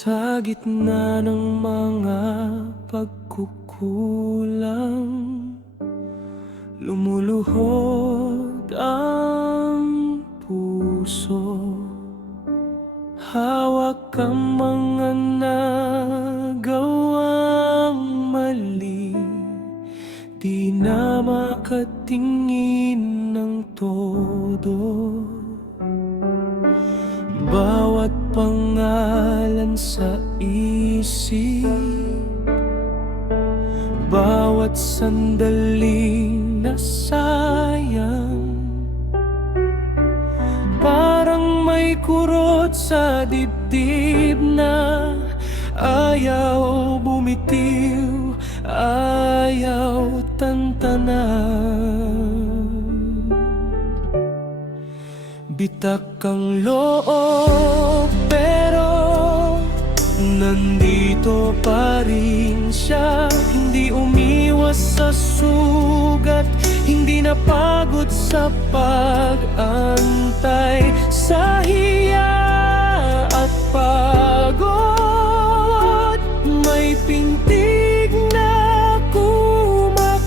Sa gitna ng mga pagkukulang, lumuluhod ang puso. Hawak ang mga nagawang mali, di na makatingin ng todo. Bawat pangalan sa isip, bawat sandaling nasayang, parang may kurot sa dibdib na ayaw bumitiw, ayaw tantanan. Bitak ang loob, pero nandito pa rin siya. Hindi umiwas sa sugat, hindi napagod sa pag-antay. Sa hiya at pagod, may pintig na kumakapit,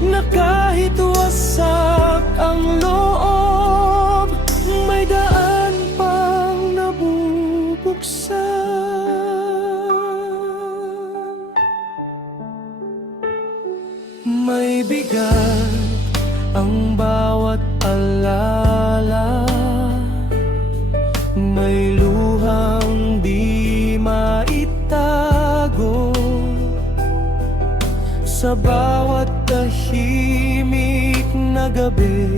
na kahit wasak ang loob, may daan pang nabubuksan. May bigat ang bawat alala, may luhang di maitago. Sa bawat tahimik na gabi,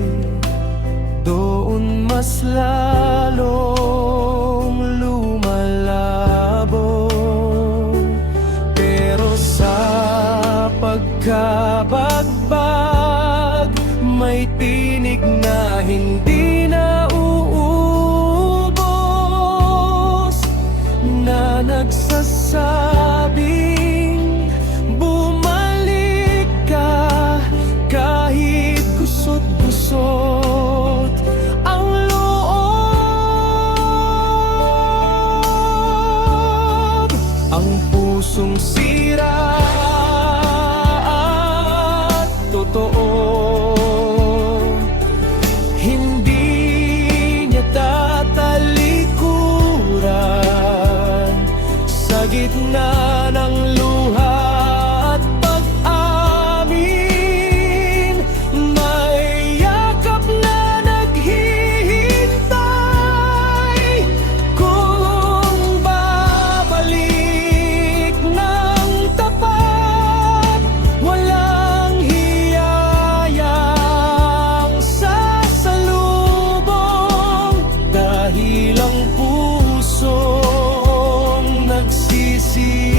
doon mas lalong lumalabo. Pero sa pagkabagbag, may tinig na hindi na uubos, na nagsasabing bumalik ka kahit gusot-gusot ang loob. Ang pusong sira at totoo, hindi niya tatalikuran. Sa gitna ng luha at pag-amin, may yakap na naghihintay. Kung babalik ng tapat, walang hiyayang sasalubong, dahil ang pusong nagsisi